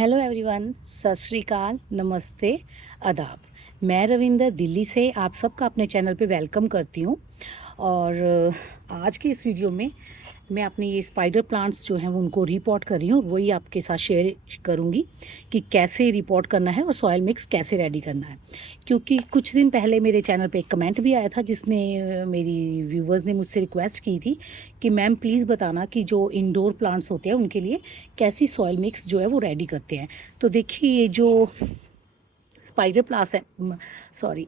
Hello everyone, सत श्री अकाल, नमस्ते, आदाब। मैं रविंदर दिल्ली से आप सबका अपने चैनल पे वेलकम करती हूँ। और आज के इस वीडियो में मैं अपने ये स्पाइडर प्लांट्स जो हैं वो उनको रिपोर्ट कर रही हूँ। वही आपके साथ शेयर करूँगी कि कैसे रिपोर्ट करना है और सॉइल मिक्स कैसे रेडी करना है। क्योंकि कुछ दिन पहले मेरे चैनल पे एक कमेंट भी आया था जिसमें मेरी व्यूवर्स ने मुझसे रिक्वेस्ट की थी कि मैम प्लीज़ बताना कि जो इंडोर प्लांट्स होते हैं उनके लिए कैसी सॉइल मिक्स जो है वो रेडी करते हैं। तो देखिए ये जो स्पाइडर प्लास है सॉरी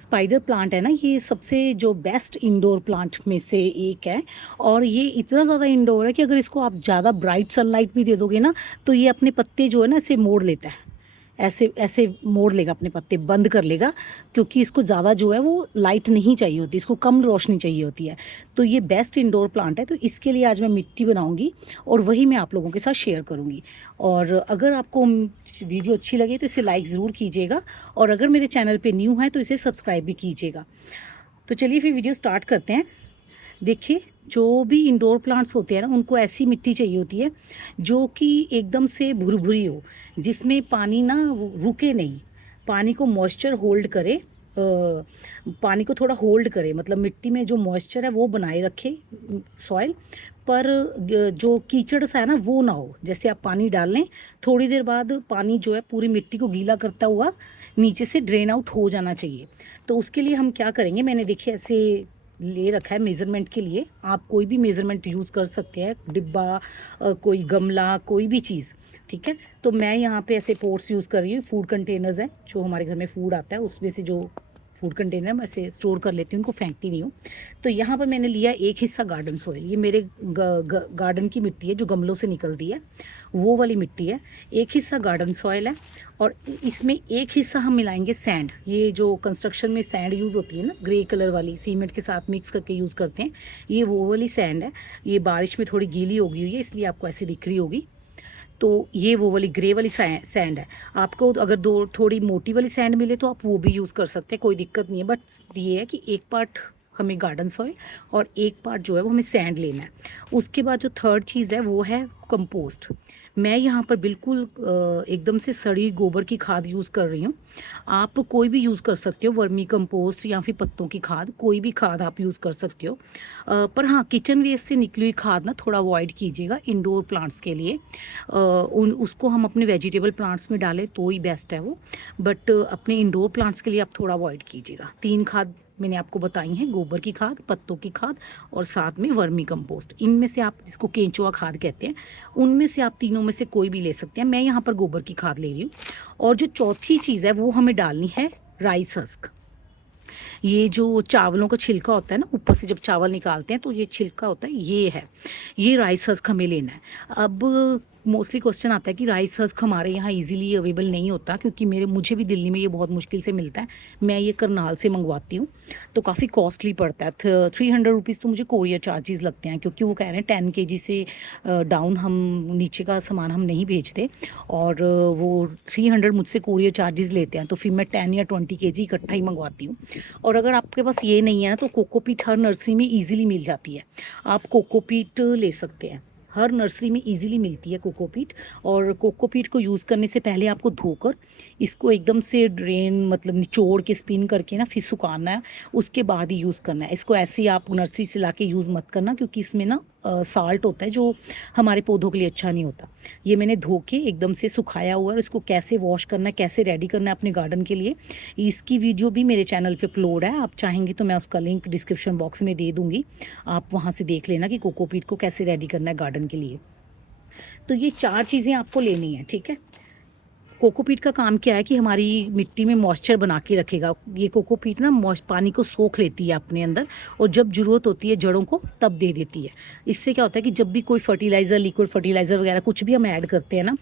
स्पाइडर प्लांट है ना, ये सबसे जो बेस्ट इंडोर प्लांट में से एक है। और ये इतना ज़्यादा इंडोर है कि अगर इसको आप ज़्यादा ब्राइट सनलाइट भी दे दोगे ना तो ये अपने पत्ते जो है ना ऐसे मोड़ लेता है, ऐसे ऐसे मोड़ लेगा, अपने पत्ते बंद कर लेगा। क्योंकि इसको ज़्यादा जो है वो लाइट नहीं चाहिए होती, इसको कम रोशनी चाहिए होती है। तो ये बेस्ट इंडोर प्लांट है। तो इसके लिए आज मैं मिट्टी बनाऊंगी और वही मैं आप लोगों के साथ शेयर करूंगी। और अगर आपको वीडियो अच्छी लगे तो इसे लाइक ज़रूर कीजिएगा, और अगर मेरे चैनल पे न्यू है तो इसे सब्सक्राइब भी कीजिएगा। तो चलिए फिर वीडियो स्टार्ट करते हैं। देखिए, जो भी इंडोर प्लांट्स होते हैं ना उनको ऐसी मिट्टी चाहिए होती है जो कि एकदम से भुरभुरी हो, जिसमें पानी ना रुके नहीं, पानी को मॉइस्चर होल्ड करे, पानी को थोड़ा होल्ड करे, मतलब मिट्टी में जो मॉइस्चर है वो बनाए रखे सॉइल पर। जो कीचड़ सा है ना वो ना हो। जैसे आप पानी डाल लें, थोड़ी देर बाद पानी जो है पूरी मिट्टी को गीला करता हुआ नीचे से ड्रेन आउट हो जाना चाहिए। तो उसके लिए हम क्या करेंगे, मैंने देखिए ऐसे ले रखा है मेज़रमेंट के लिए। आप कोई भी मेज़रमेंट यूज़ कर सकते हैं, डिब्बा, कोई गमला, कोई भी चीज़, ठीक है। तो मैं यहाँ पे ऐसे पोर्ट्स यूज़ कर रही हूँ, फूड कंटेनर्स हैं जो हमारे घर में फूड आता है उसमें से जो फूड कंटेनर मैं ऐसे स्टोर कर लेती हूँ, उनको फेंकती नहीं हूँ। तो यहाँ पर मैंने लिया एक हिस्सा गार्डन सॉइल, ये मेरे गार्डन की मिट्टी है जो गमलों से निकलती है, वो वाली मिट्टी है। एक हिस्सा गार्डन सॉइल है और इसमें एक हिस्सा हम मिलाएंगे सैंड। ये जो कंस्ट्रक्शन में सैंड यूज़ होती है ना, ग्रे कलर वाली, सीमेंट के साथ मिक्स करके यूज़ करते हैं, ये वो वाली सैंड है। ये बारिश में थोड़ी गीली हो गई हुई है इसलिए आपको ऐसी दिख रही होगी। तो ये वो वाली ग्रे वाली सैंड है। आपको अगर दो थोड़ी मोटी वाली सैंड मिले तो आप वो भी यूज़ कर सकते हैं, कोई दिक्कत नहीं है। बट ये है कि एक पार्ट हमें गार्डन सॉइल और एक पार्ट जो है वो हमें सैंड लेना है। उसके बाद जो थर्ड चीज़ है वो है कंपोस्ट। मैं यहाँ पर बिल्कुल एकदम से सड़ी गोबर की खाद यूज़ कर रही हूँ। आप कोई भी यूज़ कर सकते हो, वर्मी कंपोस्ट या फिर पत्तों की खाद, कोई भी खाद आप यूज़ कर सकते हो। पर हाँ, किचन वेस्ट से निकली हुई खाद ना थोड़ा अवॉइड कीजिएगा इंडोर प्लांट्स के लिए। उसको हम अपने वेजिटेबल प्लांट्स में डालें तो ही बेस्ट है वो। बट अपने इंडोर प्लांट्स के लिए आप थोड़ा अवॉइड कीजिएगा। 3 खाद मैंने आपको बताई हैं, गोबर की खाद, पत्तों की खाद और साथ में वर्मी कंपोस्ट। इनमें से आप, जिसको केंचुआ खाद कहते हैं, उनमें से आप तीनों में से कोई भी ले सकते हैं। मैं यहाँ पर गोबर की खाद ले रही हूँ। और जो चौथी चीज़ है वो हमें डालनी है राइस हस्क। ये जो चावलों का छिलका होता है ना, ऊपर से जब चावल निकालते हैं तो ये छिलका होता है, ये है, ये राइस हस्क हमें लेना है। अब मोस्टली क्वेश्चन आता है कि राइस हस्क हमारे यहाँ इजीली अवेलेबल नहीं होता, क्योंकि मुझे भी दिल्ली में ये बहुत मुश्किल से मिलता है। मैं ये करनाल से मंगवाती हूँ तो काफ़ी कॉस्टली पड़ता है। 300 रुपीज़ तो मुझे कोरियर चार्जेस लगते हैं, क्योंकि वो कह रहे हैं 10 kg से डाउन हम नीचे का सामान हम नहीं भेजते। और वो 300 मुझसे कोरियर चार्जेस लेते हैं। तो फिर मैं 10 या 20 kg इकट्ठा ही मंगवाती हूँ। और अगर आपके पास ये नहीं है ना तो कोकोपीट हर नर्सरी में ईजिली मिल जाती है। आप कोकोपीट ले सकते हैं, हर नर्सरी में इजीली मिलती है कोकोपीट। और कोकोपीट को यूज़ करने से पहले आपको धोकर इसको एकदम से ड्रेन, मतलब निचोड़ के स्पिन करके ना फिर सुखाना है, उसके बाद ही यूज़ करना है इसको। ऐसे ही आप नर्सरी से लाके यूज़ मत करना, क्योंकि इसमें ना साल्ट होता है जो हमारे पौधों के लिए अच्छा नहीं होता। ये मैंने धो के एकदम से सुखाया हुआ है। इसको कैसे वॉश करना है, कैसे रेडी करना है अपने गार्डन के लिए, इसकी वीडियो भी मेरे चैनल पे अपलोड है। आप चाहेंगे तो मैं उसका लिंक डिस्क्रिप्शन बॉक्स में दे दूँगी, आप वहाँ से देख लेना कि कोकोपीट को कैसे रेडी करना है गार्डन के लिए। तो ये 4 चीज़ें आपको लेनी है, ठीक है। कोकोपीट का काम क्या है कि हमारी मिट्टी में मॉइस्चर बना के रखेगा। ये कोकोपीट ना पानी को सोख लेती है अपने अंदर, और जब ज़रूरत होती है जड़ों को तब दे देती है। इससे क्या होता है कि जब भी कोई फर्टिलाइज़र, लिक्विड फर्टिलाइज़र वगैरह कुछ भी हम ऐड करते हैं ना,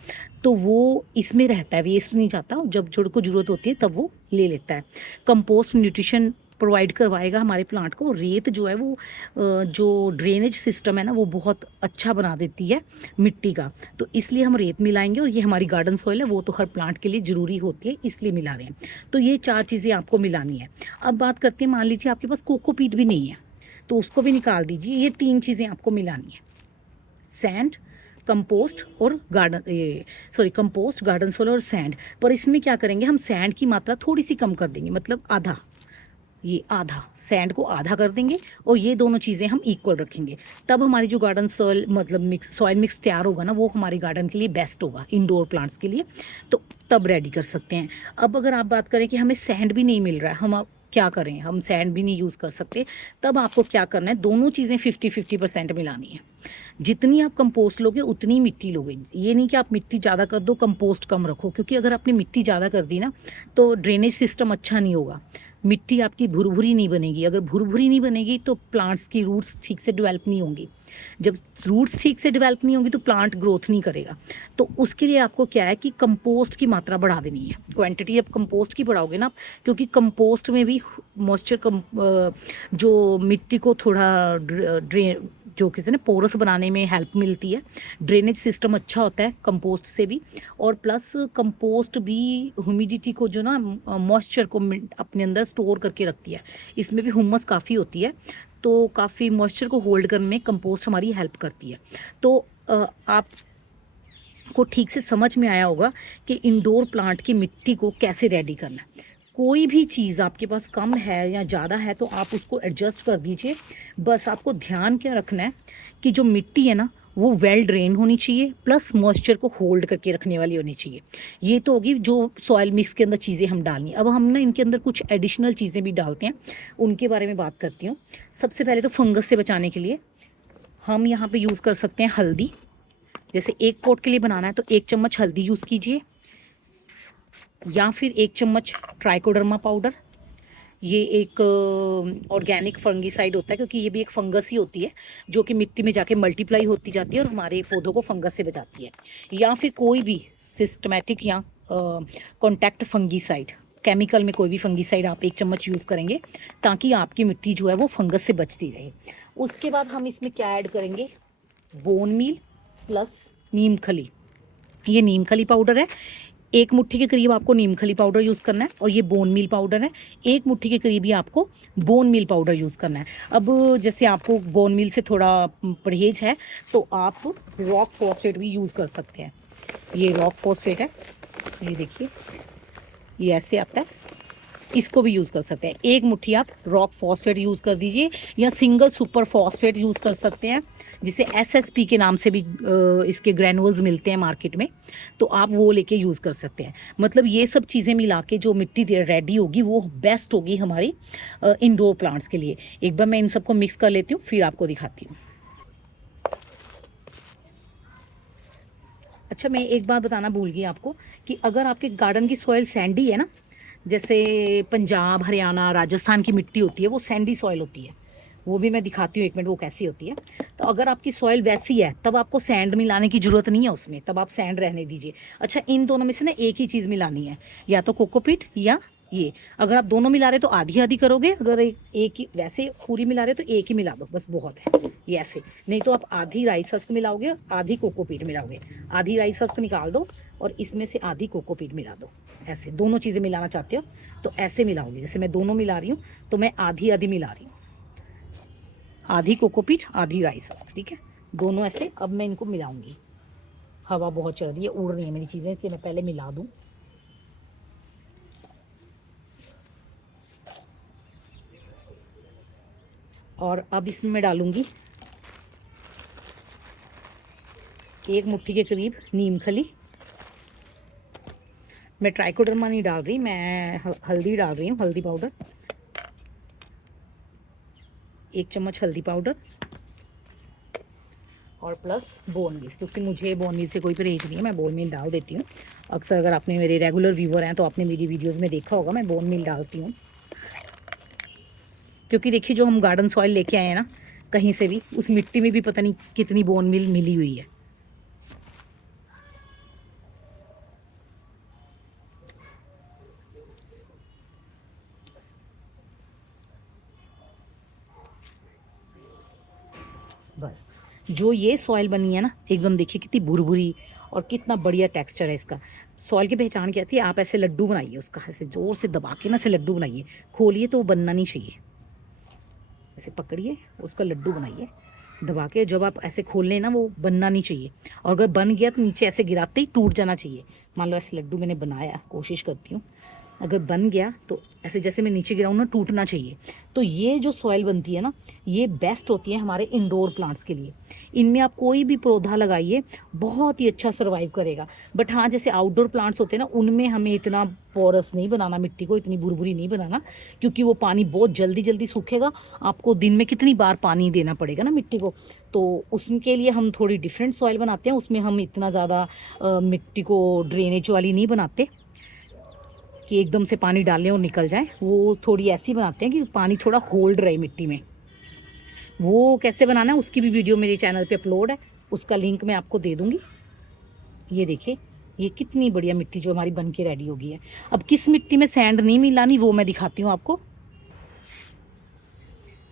तो वो इसमें रहता है, वेस्ट नहीं जाता, और जब जड़ को ज़रूरत होती है तब वो ले लेता है। कंपोस्ट न्यूट्रिशन प्रोवाइड करवाएगा हमारे प्लांट को। रेत जो है वो जो ड्रेनेज सिस्टम है ना वो बहुत अच्छा बना देती है मिट्टी का। तो इसलिए हम रेत मिलाएंगे, और ये हमारी गार्डन सॉइल है, वो तो हर प्लांट के लिए ज़रूरी होती है, इसलिए मिला रहे हैं। तो ये 4 चीज़ें आपको मिलानी है। अब बात करते हैं, मान लीजिए आपके पास कोकोपीट भी नहीं है तो उसको भी निकाल दीजिए। ये 3 चीज़ें आपको मिलानी है, सैंड, कंपोस्ट और कंपोस्ट, गार्डन सॉइल और सैंड। पर इसमें क्या करेंगे, हम सैंड की मात्रा थोड़ी सी कम कर देंगे, मतलब आधा, ये आधा सैंड को आधा कर देंगे और ये दोनों चीज़ें हम इक्वल रखेंगे। तब हमारी जो गार्डन सॉइल मतलब सॉइल मिक्स तैयार होगा ना, वो हमारे गार्डन के लिए बेस्ट होगा, इंडोर प्लांट्स के लिए। तो तब रेडी कर सकते हैं। अब अगर आप बात करें कि हमें सैंड भी नहीं मिल रहा है, हम अब क्या करें, हम सैंड भी नहीं यूज़ कर सकते, तब आपको क्या करना है, दोनों चीज़ें 50-50% मिलानी है। जितनी आप कंपोस्ट लोगे उतनी मिट्टी लोगे। ये नहीं कि आप मिट्टी ज़्यादा कर दो, कंपोस्ट कम रखो, क्योंकि अगर आपने मिट्टी ज़्यादा कर दी ना तो ड्रेनेज सिस्टम अच्छा नहीं होगा, मिट्टी आपकी भुरभुरी नहीं बनेगी। अगर भुरभुरी नहीं बनेगी तो प्लांट्स की रूट्स ठीक से डेवलप नहीं होंगी। जब रूट्स ठीक से डेवलप नहीं होंगी तो प्लांट ग्रोथ नहीं करेगा। तो उसके लिए आपको क्या है कि कंपोस्ट की मात्रा बढ़ा देनी है, क्वांटिटी अब कंपोस्ट की बढ़ाओगे ना, क्योंकि कंपोस्ट में भी मॉइस्चर जो मिट्टी को थोड़ा जो कहते हैं ना पोरस बनाने में हेल्प मिलती है, ड्रेनेज सिस्टम अच्छा होता है कंपोस्ट से भी। और प्लस कंपोस्ट भी ह्यूमिडिटी को जो ना मॉइस्चर को अपने अंदर स्टोर करके रखती है, इसमें भी हुमस काफ़ी होती है, तो काफ़ी मॉइस्चर को होल्ड करने में कंपोस्ट हमारी हेल्प करती है। तो आप को ठीक से समझ में आया होगा कि इंडोर प्लांट की मिट्टी को कैसे रेडी करना है। कोई भी चीज़ आपके पास कम है या ज़्यादा है तो आप उसको एडजस्ट कर दीजिए। बस आपको ध्यान क्या रखना है कि जो मिट्टी है ना वो वेल ड्रेन होनी चाहिए, प्लस मॉइस्चर को होल्ड करके रखने वाली होनी चाहिए। ये तो होगी जो सॉइल मिक्स के अंदर चीज़ें हम डालनी। अब हम ना इनके अंदर कुछ एडिशनल चीज़ें भी डालते हैं, उनके बारे में बात करती हूँ। सबसे पहले तो फंगस से बचाने के लिए हम यहाँ पे यूज़ कर सकते हैं हल्दी। जैसे एक पॉट के लिए बनाना है तो 1 चम्मच हल्दी यूज़ कीजिए, या फिर 1 चम्मच ट्राइकोडर्मा पाउडर। ये एक ऑर्गेनिक फंगीसाइड होता है, क्योंकि ये भी एक फंगस ही होती है जो कि मिट्टी में जाके मल्टीप्लाई होती जाती है और हमारे पौधों को फंगस से बचाती है। या फिर कोई भी सिस्टमेटिक या कॉन्टैक्ट फंगीसाइड, केमिकल में कोई भी फंगीसाइड आप 1 चम्मच यूज़ करेंगे ताकि आपकी मिट्टी जो है वो फंगस से बचती रहे। उसके बाद हम इसमें क्या ऐड करेंगे, बोन मील प्लस नीम खली। ये नीम खली पाउडर है, 1 मुट्ठी के करीब आपको नीम खली पाउडर यूज़ करना है, और ये बोन मील पाउडर है, 1 मुट्ठी के करीब ही आपको बोन मील पाउडर यूज़ करना है। अब जैसे आपको बोन मील से थोड़ा परहेज है तो आप रॉक फॉस्फेट भी यूज़ कर सकते हैं। ये रॉक फॉस्फेट है, ये देखिए ये ऐसे आता है, इसको भी यूज़ कर सकते हैं। 1 मुट्ठी आप रॉक फॉस्फेट यूज़ कर दीजिए, या सिंगल सुपर फॉस्फेट यूज़ कर सकते हैं, जिसे SSP के नाम से भी इसके ग्रैनुअल्स मिलते हैं मार्केट में, तो आप वो लेके यूज़ कर सकते हैं। मतलब ये सब चीज़ें मिला के जो मिट्टी रेडी होगी वो बेस्ट होगी हमारी इंडोर प्लांट्स के लिए। एक बार मैं इन सबको मिक्स कर लेती हूँ, फिर आपको दिखाती हूँ। अच्छा, मैं एक बात बताना भूल गई आपको कि अगर आपके गार्डन की सॉइल सैंडी है ना, जैसे पंजाब, हरियाणा, राजस्थान की मिट्टी होती है वो सैंडी सॉइल होती है, वो भी मैं दिखाती हूँ 1 मिनट वो कैसी होती है। तो अगर आपकी सॉइल वैसी है तब आपको सैंड मिलाने की ज़रूरत नहीं है उसमें, तब आप सैंड रहने दीजिए। अच्छा, इन दोनों में से ना एक ही चीज़ मिलानी है, या तो कोकोपीट या ये। अगर आप दोनों मिला रहे तो आधी आधी करोगे, अगर एक ही वैसे पूरी मिला रहे तो एक ही मिला दो, बस बहुत है ये ऐसे। नहीं तो आप आधी राइस हस्क मिलाओगे, आधी कोकोपीट मिलाओगे, आधी राइस हस्क निकाल दो और इसमें से आधी कोकोपीट मिला दो। ऐसे दोनों चीज़ें मिलाना चाहते हो तो ऐसे मिलाओगे, जैसे मैं दोनों मिला रही हूँ तो मैं आधी आधी मिला रही हूँ, आधी कोकोपीट आधी राइस हस्क, ठीक है, दोनों ऐसे। अब मैं इनको मिलाऊंगी, हवा बहुत चल रही है, उड़ रही है मेरी चीज़ें, इसलिए मैं पहले मिला दूँ। और अब इसमें मैं डालूंगी 1 मुट्ठी के करीब नीम खली। मैं ट्राइकोडर्मा नहीं डाल रही, मैं हल्दी डाल रही हूँ, हल्दी पाउडर, 1 चम्मच हल्दी पाउडर, और प्लस बोन मील, क्योंकि मुझे बोन मील से कोई परहेज नहीं है, मैं बोन मील डाल देती हूँ। अक्सर अगर आपने मेरे रेगुलर व्यूवर हैं तो आपने मेरी वीडियोज़ में देखा होगा मैं बोन मील डालती हूँ। क्योंकि देखिए जो हम गार्डन सॉइल लेके आए हैं ना कहीं से भी, उस मिट्टी में भी पता नहीं कितनी बोन मील मिली हुई है। बस जो ये सॉइल बनी है ना एकदम, देखिए कितनी भुरभुरी और कितना बढ़िया टेक्सचर है इसका। सॉइल की पहचान क्या आती है, आप ऐसे लड्डू बनाइए उसका, ऐसे ज़ोर से दबा के ना ऐसे लड्डू बनाइए, खोलिए तो वो बनना नहीं चाहिए, ऐसे पकड़िए उसका लड्डू बनाइए, दबा के। जब आप ऐसे खोल लें ना, वो बनना नहीं चाहिए, और अगर बन गया तो नीचे ऐसे गिराते ही टूट जाना चाहिए। मान लो ऐसे लड्डू मैंने बनाया, कोशिश करती हूँ, अगर बन गया तो ऐसे जैसे मैं नीचे गिराऊँ ना, टूटना चाहिए। तो ये जो सॉइल बनती है ना, ये बेस्ट होती है हमारे इंडोर प्लांट्स के लिए। इनमें आप कोई भी पौधा लगाइए, बहुत ही अच्छा सर्वाइव करेगा। बट हाँ, जैसे आउटडोर प्लांट्स होते हैं ना, उनमें हमें इतना पोरस नहीं बनाना, मिट्टी को इतनी बुरबुरी नहीं बनाना, क्योंकि वो पानी बहुत जल्दी जल्दी सूखेगा। आपको दिन में कितनी बार पानी देना पड़ेगा ना मिट्टी को। तो उसके लिए हम थोड़ी डिफरेंट सॉइल बनाते हैं, उसमें हम इतना ज़्यादा मिट्टी को ड्रेनेज वाली नहीं बनाते कि एकदम से पानी डालें और निकल जाए। वो थोड़ी ऐसी बनाते हैं कि पानी थोड़ा होल्ड रहे मिट्टी में। वो कैसे बनाना है उसकी भी वीडियो मेरे चैनल पे अपलोड है, उसका लिंक मैं आपको दे दूँगी। ये देखिए, ये कितनी बढ़िया मिट्टी जो हमारी बन के रेडी हो गई है। अब किस मिट्टी में सैंड नहीं मिलानी वो मैं दिखाती हूँ आपको।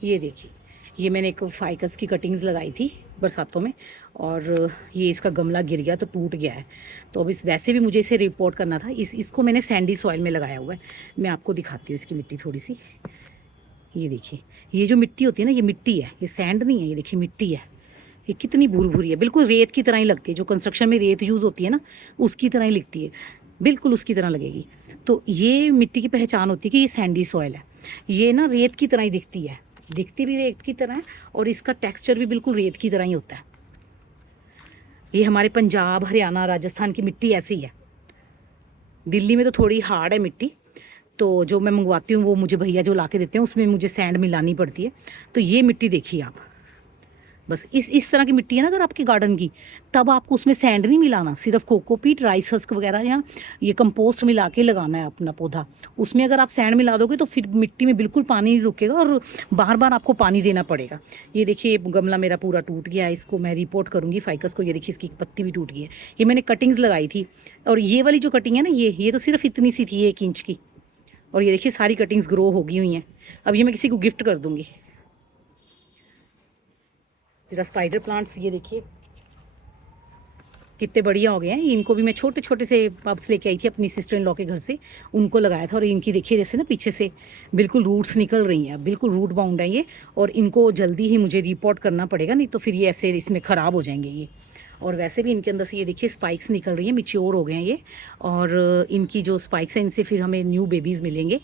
ये देखिए, ये मैंने एक फाइकस की कटिंग्स लगाई थी बरसातों में, और ये इसका गमला गिर गया तो टूट गया है। तो अब इस वैसे भी मुझे इसे रिपोर्ट करना था, इसको मैंने सैंडी सॉइल में लगाया हुआ है। मैं आपको दिखाती हूँ इसकी मिट्टी थोड़ी सी। ये देखिए, ये जो मिट्टी होती है ना, ये मिट्टी है, ये सैंड नहीं है। ये देखिए मिट्टी है, ये कितनी भूरी है, बिल्कुल रेत की तरह ही लगती है। जो कंस्ट्रक्शन में रेत यूज़ होती है ना, उसकी तरह ही लिखती है, बिल्कुल उसकी तरह लगेगी। तो ये मिट्टी की पहचान होती है कि ये सैंडी सॉइल है। ये ना रेत की तरह ही दिखती है, दिखती भी रेत की तरह है, और इसका टेक्सचर भी बिल्कुल रेत की तरह ही होता है। ये हमारे पंजाब, हरियाणा, राजस्थान की मिट्टी ऐसी है। दिल्ली में तो थोड़ी हार्ड है मिट्टी, तो जो मैं मंगवाती हूँ वो मुझे भैया जो ला के देते हैं, उसमें मुझे सैंड मिलानी पड़ती है। तो ये मिट्टी देखिए आप, बस इस तरह की मिट्टी है ना अगर आपके गार्डन की, तब आपको उसमें सैंड नहीं मिलाना, सिर्फ कोकोपीट, राइस हस्क वगैरह या ये कंपोस्ट मिला के लगाना है अपना पौधा। उसमें अगर आप सैंड मिला दोगे तो फिर मिट्टी में बिल्कुल पानी नहीं रुकेगा, और बार बार आपको पानी देना पड़ेगा। ये देखिए, गमला मेरा पूरा टूट गया है, इसको मैं रिपोर्ट करूँगी फाइकस को। ये देखिए, इसकी पत्ती भी टूट गई है। ये मैंने कटिंग्स लगाई थी, और ये वाली जो कटिंग है ना, ये तो सिर्फ इतनी सी थी, 1 इंच की, और ये देखिए सारी कटिंग्स ग्रो हो गई हुई हैं। अब ये मैं किसी को गिफ्ट कर दूँगी। जरा स्पाइडर प्लांट्स ये देखिए कितने बढ़िया हो गए हैं। इनको भी मैं छोटे छोटे से पब्स लेके आई थी अपनी सिस्टर इन लॉ के घर से, उनको लगाया था। और इनकी देखिए जैसे ना पीछे से बिल्कुल रूट्स निकल रही हैं, बिल्कुल रूट बाउंड है ये, और इनको जल्दी ही मुझे रिपोर्ट करना पड़ेगा, नहीं तो फिर ये ऐसे इसमें ख़राब हो जाएंगे ये। और वैसे भी इनके अंदर से ये देखिए स्पाइक्स निकल रही हैं, मिच्योर हो गए हैं ये, और इनकी जो स्पाइक्स हैं इनसे फिर हमें न्यू बेबीज़ मिलेंगे,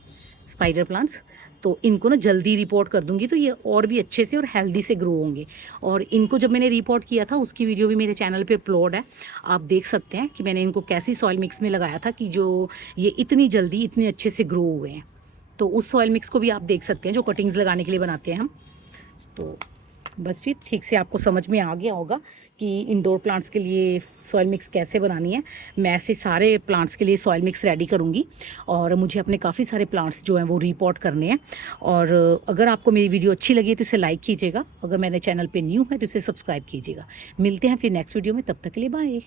स्पाइडर प्लांट्स। तो इनको ना जल्दी रिपोर्ट कर दूंगी, तो ये और भी अच्छे से और हेल्दी से ग्रो होंगे। और इनको जब मैंने रिपोर्ट किया था उसकी वीडियो भी मेरे चैनल पे अपलोड है, आप देख सकते हैं कि मैंने इनको कैसी सॉइल मिक्स में लगाया था कि जो ये इतनी जल्दी इतने अच्छे से ग्रो हुए हैं। तो उस सॉइल मिक्स को भी आप देख सकते हैं जो कटिंग्स लगाने के लिए बनाते हैं हम। तो बस फिर ठीक से आपको समझ में आ गया होगा कि इंडोर प्लांट्स के लिए सॉइल मिक्स कैसे बनानी है। मैं ऐसे सारे प्लांट्स के लिए सॉइल मिक्स रेडी करूँगी, और मुझे अपने काफ़ी सारे प्लांट्स जो हैं वो रिपोर्ट करने हैं। और अगर आपको मेरी वीडियो अच्छी लगी तो इसे लाइक कीजिएगा, अगर मेरे चैनल पे न्यू है तो इसे सब्सक्राइब कीजिएगा। मिलते हैं फिर नेक्स्ट वीडियो में, तब तक के लिए बाय।